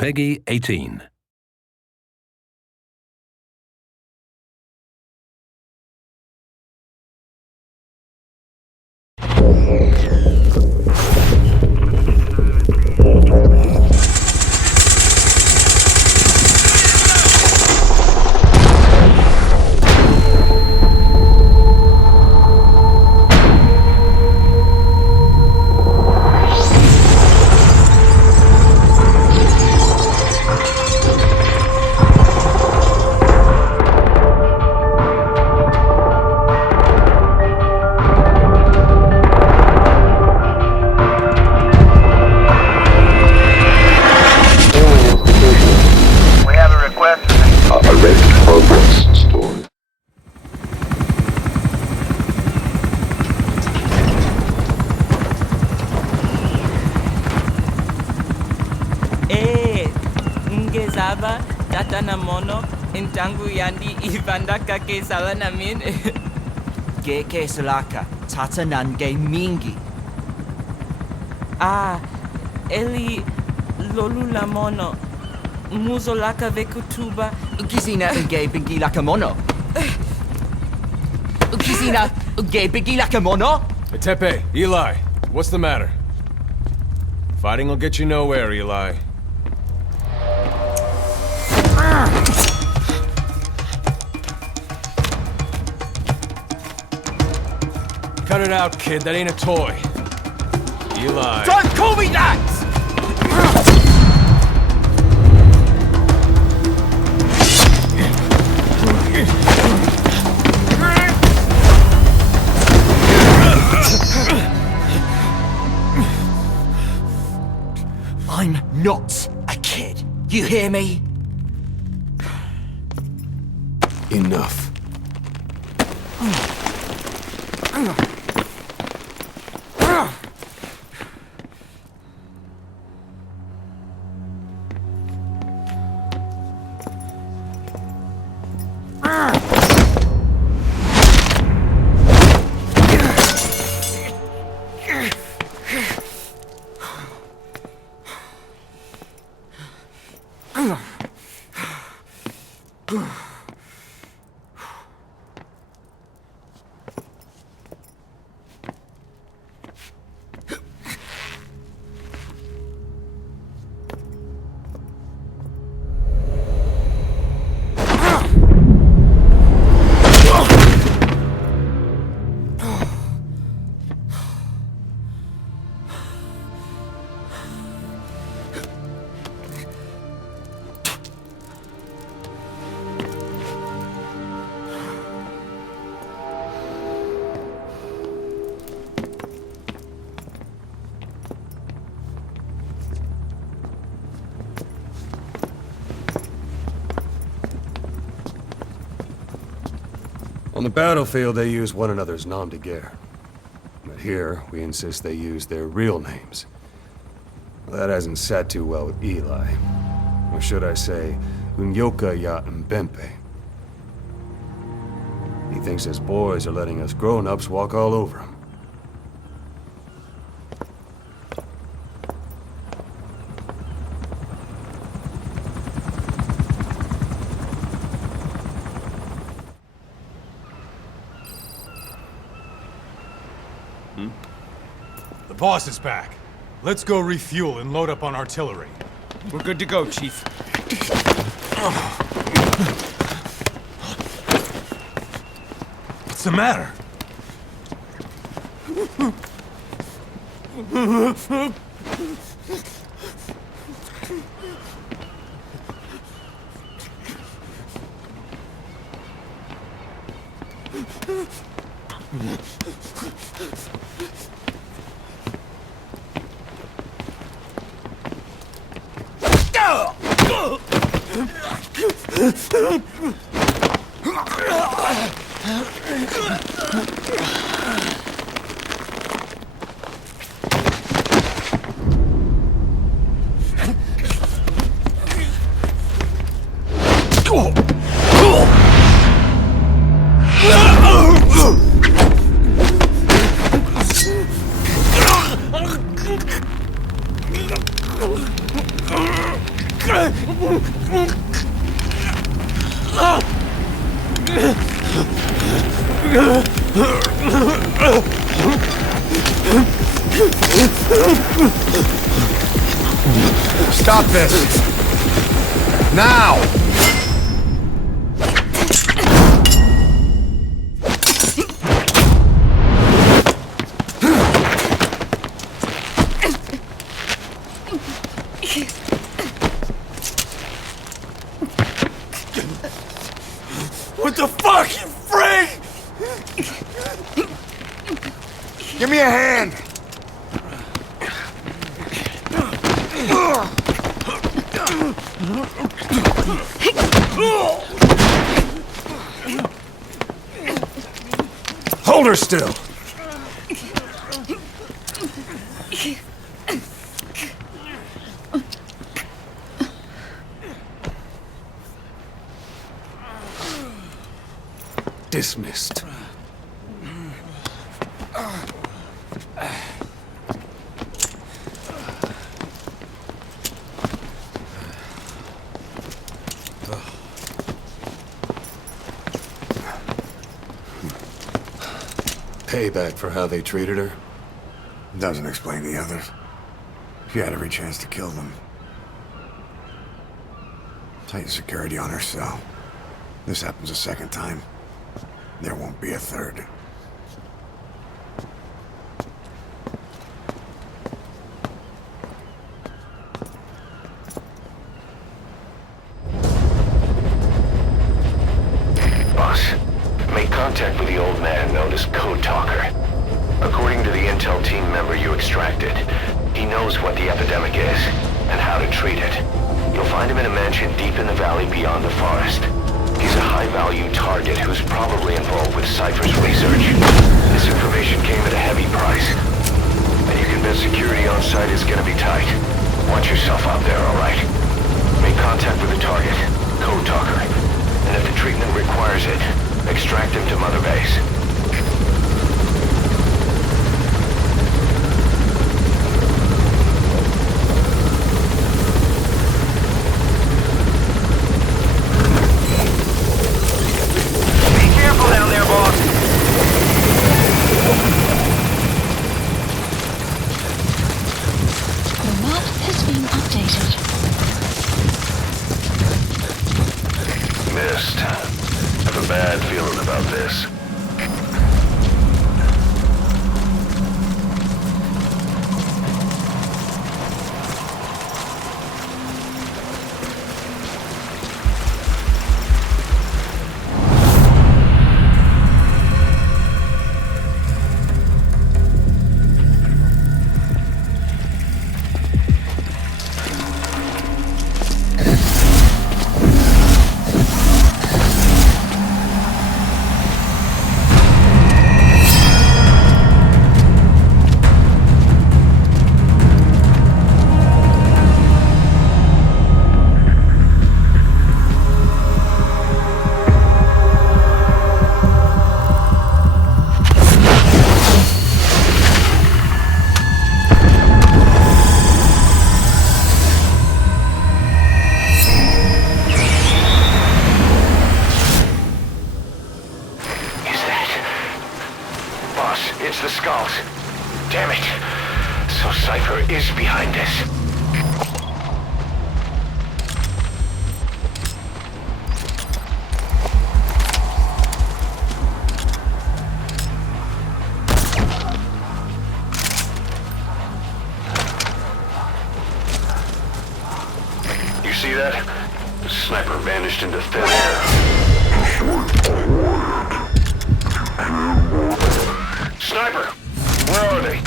Peggy 18. Tatana mono, intangu yandi ibandaka ke sala namin. Ke salaka, tatanan ge mingi. Eli lolula mono, muzolaka vekutuba. Ukisina ge bingi laka mono. Ukisina ge bingi laka mono. Tepe, Eli, what's the matter? Fighting will get you nowhere, Eli. Cut it out, kid. That ain't a toy. Eli. Don't call me that! I'm not a kid. You hear me? Enough. On the battlefield, they use one another's nom de guerre. But here, we insist they use their real names. Well, that hasn't sat too well with Eli. Or should I say, Unyoka ya Mbempe. He thinks his boys are letting us grown-ups walk all over him. The boss is back. Let's go refuel and load up on artillery. We're good to go, Chief. What's the matter? Stop this! Now! What the fuck, you freak? Give me a hand! Hold her still! Dismissed. Payback for how they treated her? Doesn't explain the others. She had every chance to kill them. Tight security on her cell. This happens a second time. There won't be a third. Boss, make contact with the old man known as Code Talker. According to the intel team member you extracted, he knows what the epidemic is and how to treat it. You'll find him in a mansion deep in the valley beyond the forest. He's a high-value target who's probably involved with Cypher's research. This information came at a heavy price. And you can bet security on site is gonna be tight. Watch yourself out there, alright? Make contact with the target, Code Talker. And if the treatment requires it, extract him to Mother Base. Bad feeling about this. It's the skulls. Damn it. So Cypher is behind this. You see that? The sniper vanished into thin air. Sniper! Where are they?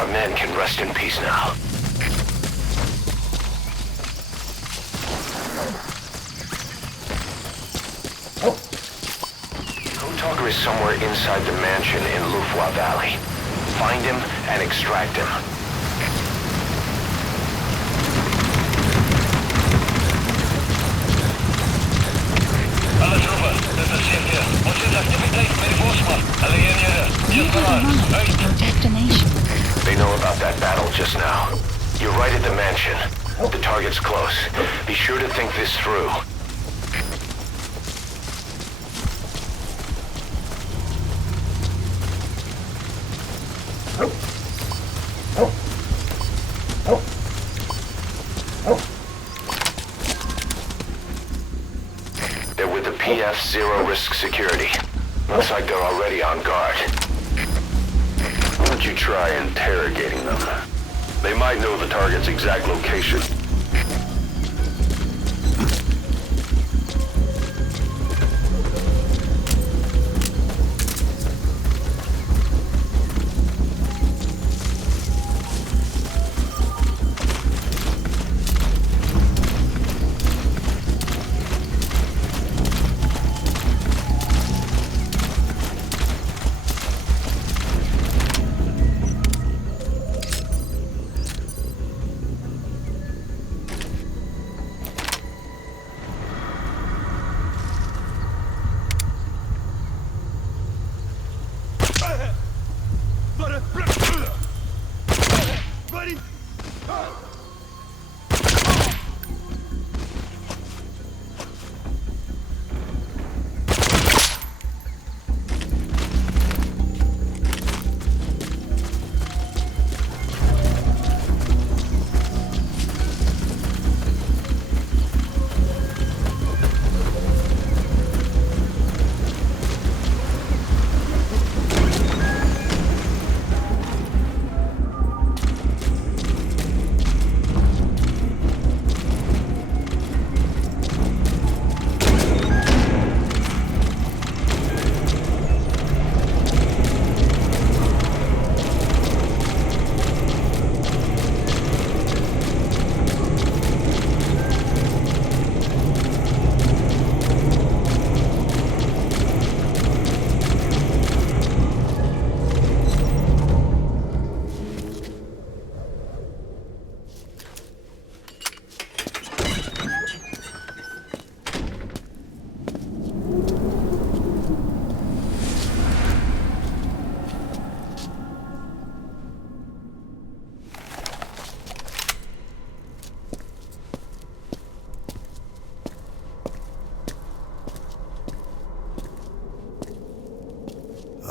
Our men can rest in peace now. Code Talker is somewhere inside the mansion in Lufwa Valley. Find him and extract him. Alla trupper, detta är CP. Måste aktivitet med Bosman. Alla enheter. Protect a nation. They know about that battle just now. You're right at the mansion. The target's close. Be sure to think this through. They're with the PF Zero Risk Security. Looks like they're already on guard. Why don't you try interrogating them? They might know the target's exact location.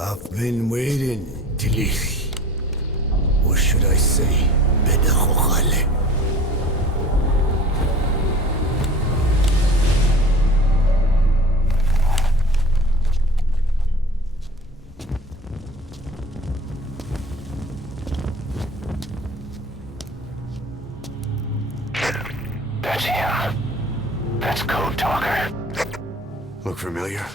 I've been waiting, Tilly. Or should I say, Bedahokhale. That's him. That's Code Talker. Look familiar?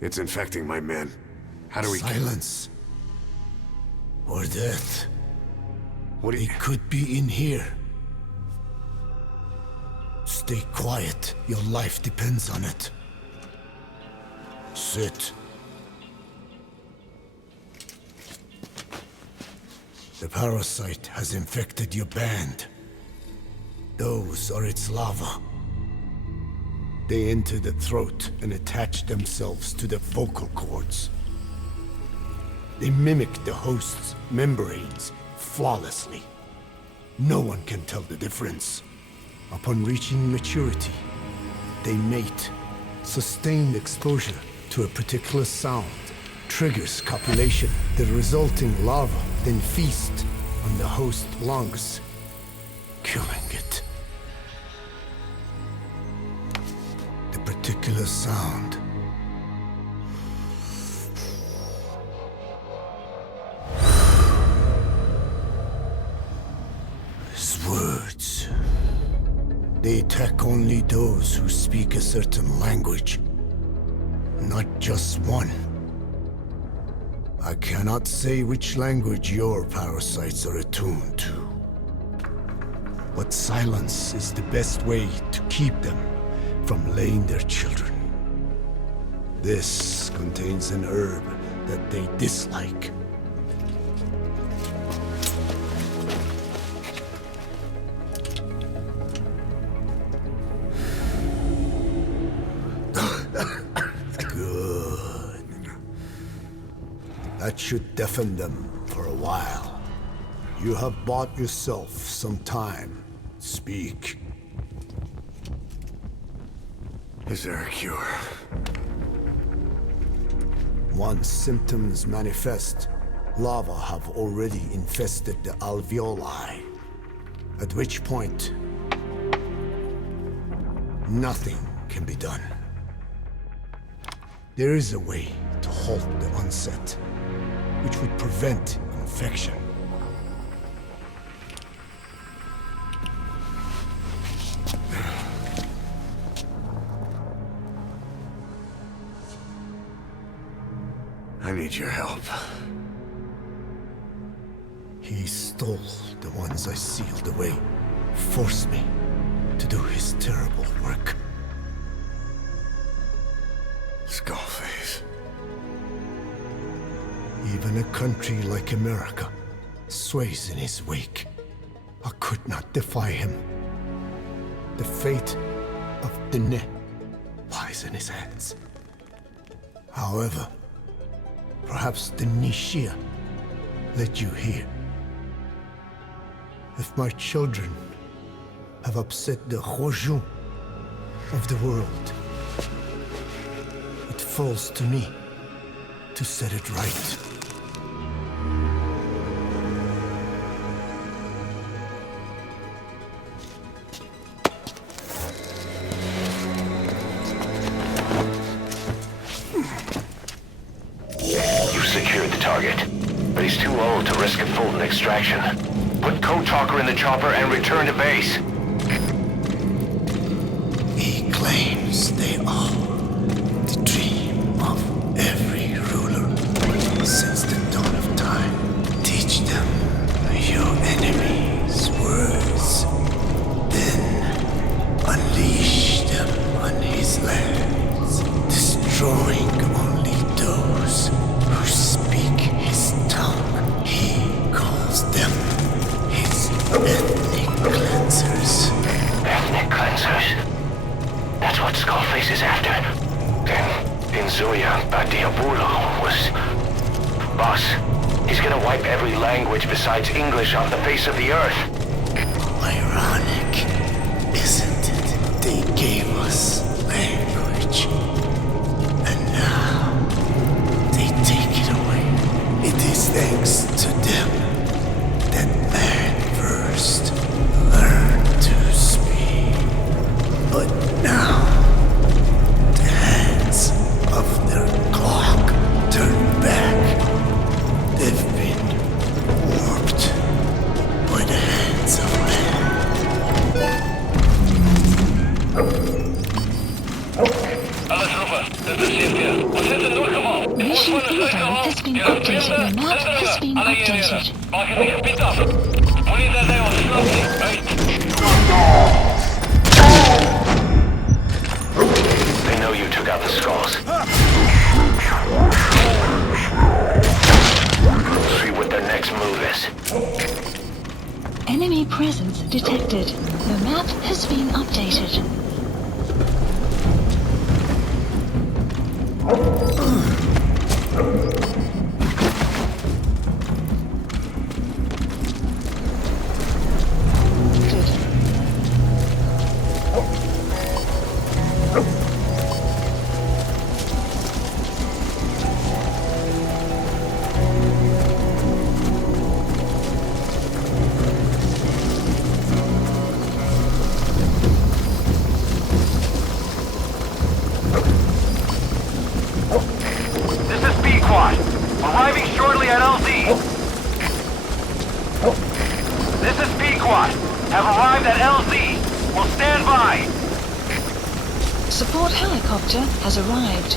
It's infecting my men. How do we... Silence. Or death. What do you... It could be in here. Stay quiet. Your life depends on it. Sit. The parasite has infected your band. Those are its larvae. They enter the throat and attach themselves to the vocal cords. They mimic the host's membranes flawlessly. No one can tell the difference. Upon reaching maturity, they mate. Sustained exposure to a particular sound triggers copulation. The resulting larva then feast on the host lungs, killing it. The particular sound is words. They attack only those who speak a certain language, not just one. I cannot say which language your parasites are attuned to. But silence is the best way to keep them from laying their children. This contains an herb that they dislike. Good. That should deafen them for a while. You have bought yourself some time. Speak. Is there a cure? Once symptoms manifest, lava have already infested the alveoli. At which point, nothing can be done. There is a way to halt the onset, which would prevent infection. I need your help. He stole the ones I sealed away, forced me to do his terrible work. Skullface. Even a country like America sways in his wake. I could not defy him. The fate of Dene lies in his hands. However, perhaps the Nishia led you here. If my children have upset the Hojun of the world, it falls to me to set it right. But he's too old to risk a Fulton extraction. Put Code Talker in the chopper and return to base. He claims they are the dream of every ruler since the dawn of time. Teach them your enemy's words, then unleash them on his lands, destroying only those who speak his tongue. He calls them his ethnic cleansers. Ethnic cleansers? That's what Skullface is after. Then Inzuya Badiabulo was... Boss, he's gonna wipe every language besides English off the face of the earth. Ironic, isn't it? They gave us language. And now, they take it away. It is thanks to them that man first learned to speak. But now, the hands of their clock turn back. They've been warped by the hands of Alla trupper, det är Cynthia. Och sätt en nordkommand. Mission Freedom has been updated. The map has been updated. Marken ligger pitt av. Polisen är oss slutning. They know you took out the skulls. See what their next move is. Enemy presence detected. The map has been updated. This is B-Quad. Arriving shortly at LZ. This is B-Quad. Have arrived at LZ. Will stand by. Support helicopter has arrived.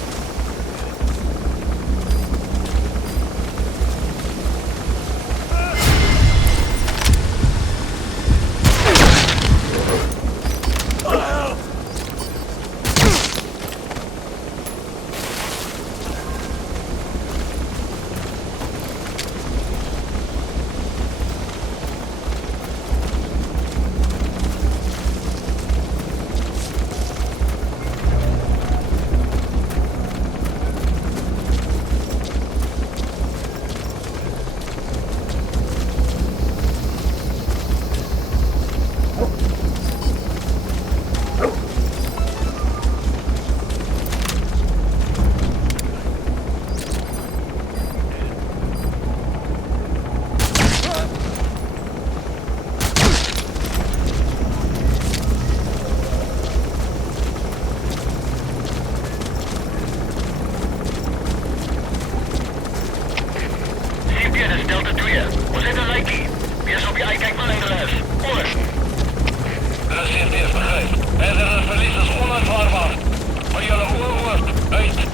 dit is Delta 2. We zitten Likey. Wees op je uitkijk naar de rest. Over. De CMP's begrijpt. Verdere verlies is onaanvaardbaar. Maar jullie oorwoord. Uit.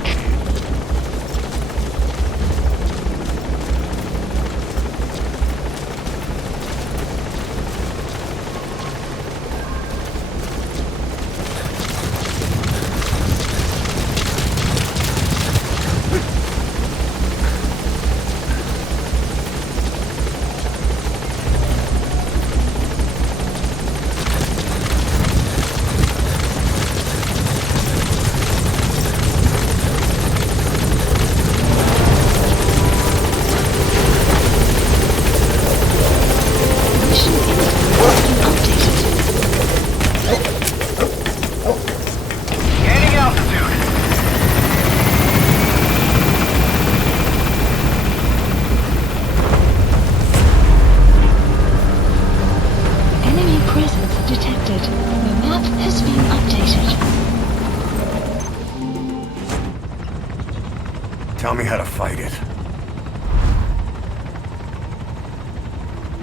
Tell me how to fight it.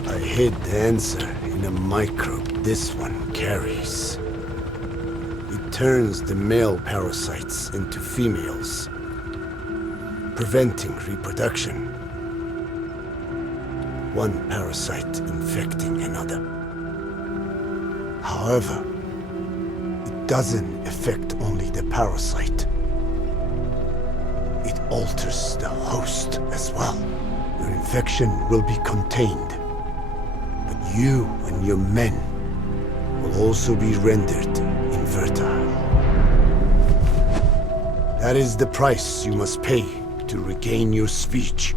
I hid the answer in a microbe this one carries. It turns the male parasites into females, preventing reproduction. One parasite infecting another. However, it doesn't affect only the parasite. It alters the host as well. Your infection will be contained, but you and your men will also be rendered infertile. That is the price you must pay to regain your speech.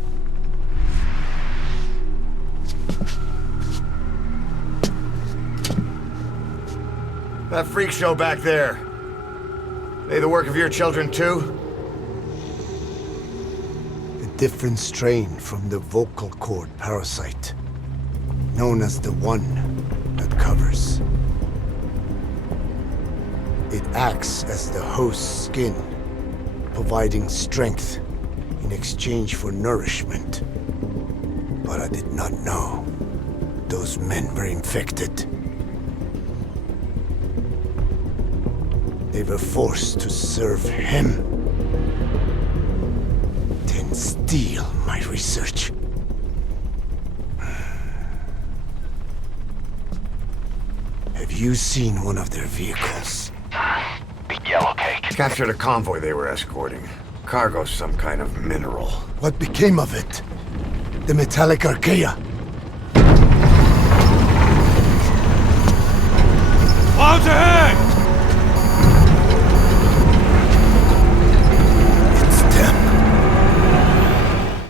That freak show back there. They the work of your children too? Different strain from the vocal cord parasite, known as the one that covers. It acts as the host's skin, providing strength in exchange for nourishment. But I did not know those men were infected. They were forced to serve him. Steal my research. Have you seen one of their vehicles? The yellow cake. Captured a convoy they were escorting. Cargo's some kind of mineral. What became of it? The metallic archaea?